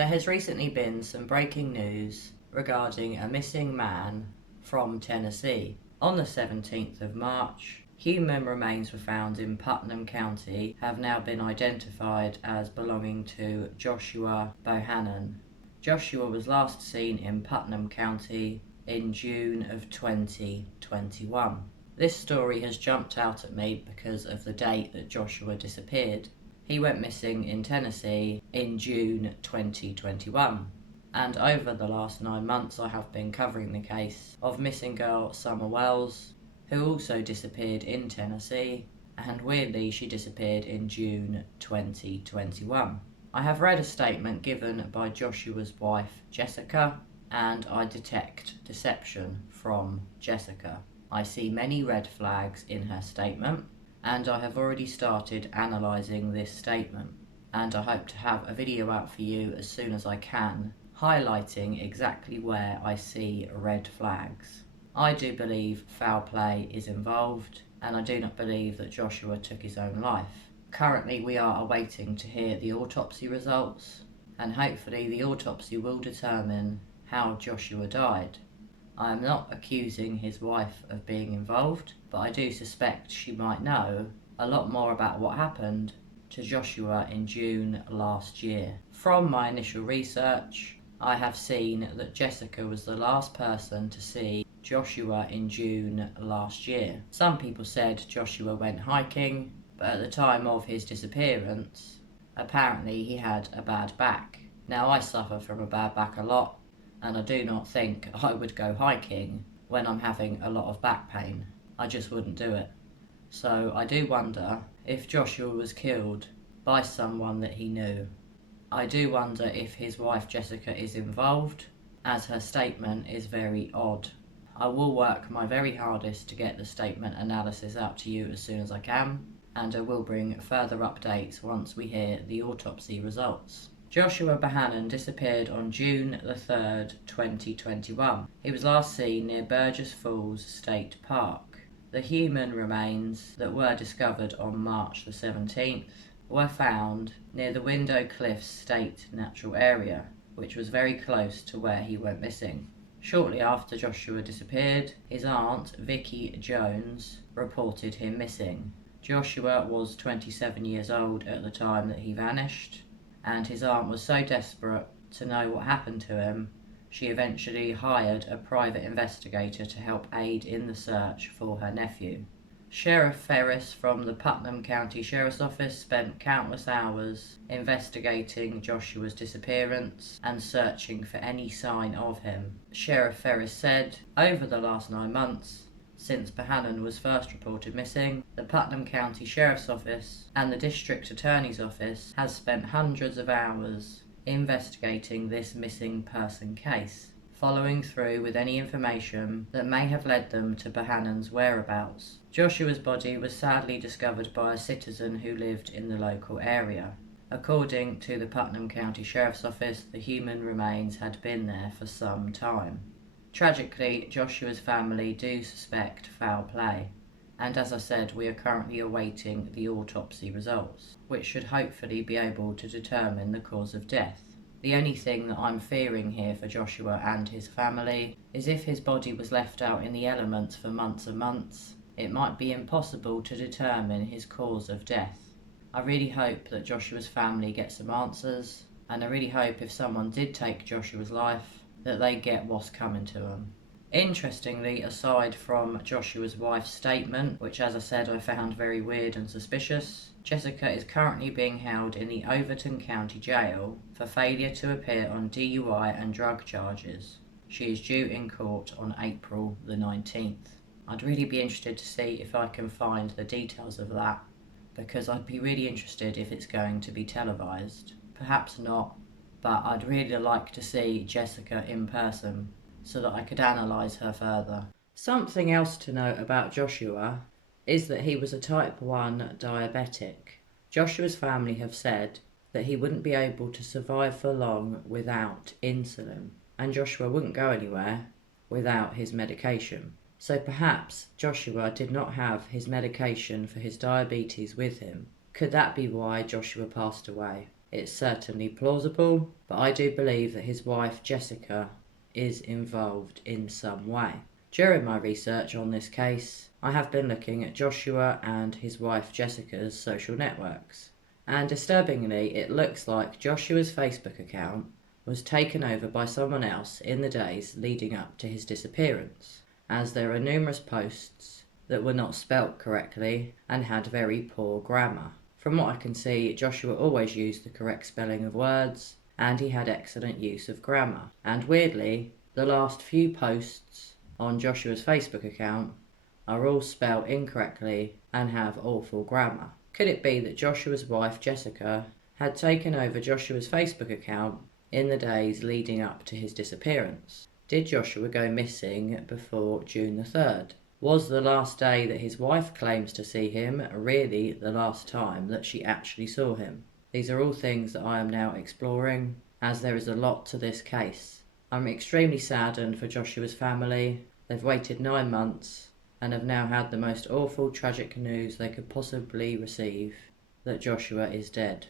There has recently been some breaking news regarding a missing man from Tennessee. On the 17th of March, human remains were found in Putnam County, have now been identified as belonging to Joshua Bohannon. Joshua was last seen in Putnam County in June of 2021. This story has jumped out at me because of the date that Joshua disappeared. He went missing in Tennessee in June 2021. And over the last 9 months I have been covering the case of missing girl Summer Wells, who also disappeared in Tennessee, and weirdly she disappeared in June 2021. I have read a statement given by Joshua's wife Jessica, and I detect deception from Jessica. I see many red flags in her statement, and I have already started analysing this statement, and I hope to have a video out for you as soon as I can, highlighting exactly where I see red flags. I do believe foul play is involved, and I do not believe that Joshua took his own life. Currently we are awaiting to hear the autopsy results, and hopefully the autopsy will determine how Joshua died. I am not accusing his wife of being involved, but I do suspect she might know a lot more about what happened to Joshua in June last year. From my initial research, I have seen that Jessica was the last person to see Joshua in June last year. Some people said Joshua went hiking, but at the time of his disappearance, apparently he had a bad back. Now I suffer from a bad back a lot, and I do not think I would go hiking when I'm having a lot of back pain. I just wouldn't do it. So I do wonder if Joshua was killed by someone that he knew. I do wonder if his wife Jessica is involved, as her statement is very odd. I will work my very hardest to get the statement analysis out to you as soon as I can, and I will bring further updates once we hear the autopsy results. Joshua Bohannon disappeared on June the 3rd, 2021. He was last seen near Burgess Falls State Park. The human remains that were discovered on March the 17th were found near the Window Cliffs State Natural Area, which was very close to where he went missing. Shortly after Joshua disappeared, his aunt, Vicky Jones, reported him missing. Joshua was 27 years old at the time that he vanished, and his aunt was so desperate to know what happened to him, she eventually hired a private investigator to help aid in the search for her nephew. Sheriff Ferris from the Putnam County Sheriff's Office spent countless hours investigating Joshua's disappearance and searching for any sign of him. Sheriff Ferris said, over the last 9 months, since Bohannon was first reported missing, the Putnam County Sheriff's Office and the District Attorney's Office has spent hundreds of hours investigating this missing person case, following through with any information that may have led them to Bohannon's whereabouts. Joshua's body was sadly discovered by a citizen who lived in the local area. According to the Putnam County Sheriff's Office, the human remains had been there for some time. Tragically, Joshua's family do suspect foul play, and as I said, we are currently awaiting the autopsy results, which should hopefully be able to determine the cause of death. The only thing that I'm fearing here for Joshua and his family is if his body was left out in the elements for months and months, it might be impossible to determine his cause of death. I really hope that Joshua's family get some answers, and I really hope if someone did take Joshua's life, that they get what's coming to them. Interestingly, aside from Joshua's wife's statement, which as I said I found very weird and suspicious, Jessica is currently being held in the Overton County Jail for failure to appear on DUI and drug charges. She is due in court on April the 19th. I'd really be interested to see if I can find the details of that, because I'd be really interested if it's going to be televised. Perhaps not, but I'd really like to see Jessica in person so that I could analyse her further. Something else to note about Joshua is that he was a type 1 diabetic. Joshua's family have said that he wouldn't be able to survive for long without insulin, and Joshua wouldn't go anywhere without his medication. So perhaps Joshua did not have his medication for his diabetes with him. Could that be why Joshua passed away? It's certainly plausible, but I do believe that his wife Jessica is involved in some way. During my research on this case, I have been looking at Joshua and his wife Jessica's social networks, and disturbingly it looks like Joshua's Facebook account was taken over by someone else in the days leading up to his disappearance, as there are numerous posts that were not spelt correctly and had very poor grammar. From what I can see, Joshua always used the correct spelling of words, and he had excellent use of grammar. And weirdly, the last few posts on Joshua's Facebook account are all spelt incorrectly and have awful grammar. Could it be that Joshua's wife Jessica had taken over Joshua's Facebook account in the days leading up to his disappearance? Did Joshua go missing before June the 3rd? Was the last day that his wife claims to see him really the last time that she actually saw him? These are all things that I am now exploring, as there is a lot to this case. I'm extremely saddened for Joshua's family. They've waited 9 months and have now had the most awful, tragic news they could possibly receive, that Joshua is dead.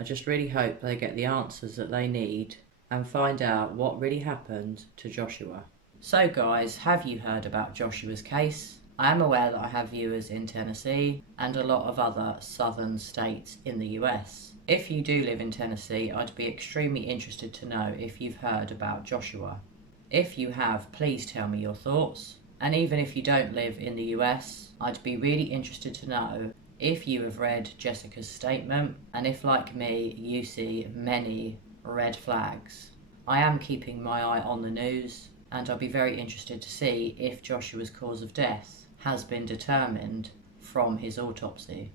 I just really hope they get the answers that they need and find out what really happened to Joshua. So guys, have you heard about Joshua's case? I am aware that I have viewers in Tennessee and a lot of other southern states in the US. If you do live in Tennessee, I'd be extremely interested to know if you've heard about Joshua. If you have, please tell me your thoughts. And even if you don't live in the US, I'd be really interested to know if you have read Jessica's statement, and if, like me, you see many red flags. I am keeping my eye on the news, and I'll be very interested to see if Joshua's cause of death has been determined from his autopsy.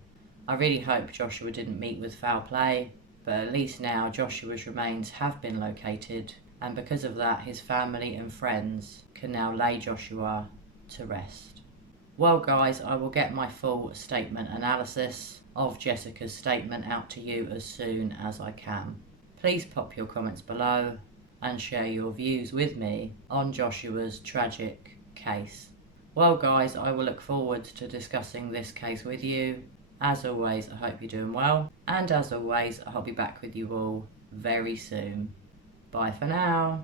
I really hope Joshua didn't meet with foul play, but at least now Joshua's remains have been located, and because of that his family and friends can now lay Joshua to rest. Well guys, I will get my full statement analysis of Jessica's statement out to you as soon as I can. Please pop your comments below and share your views with me on Joshua's tragic case. Well guys, I will look forward to discussing this case with you. As always, I hope you're doing well, and as always, I'll be back with you all very soon. Bye for now.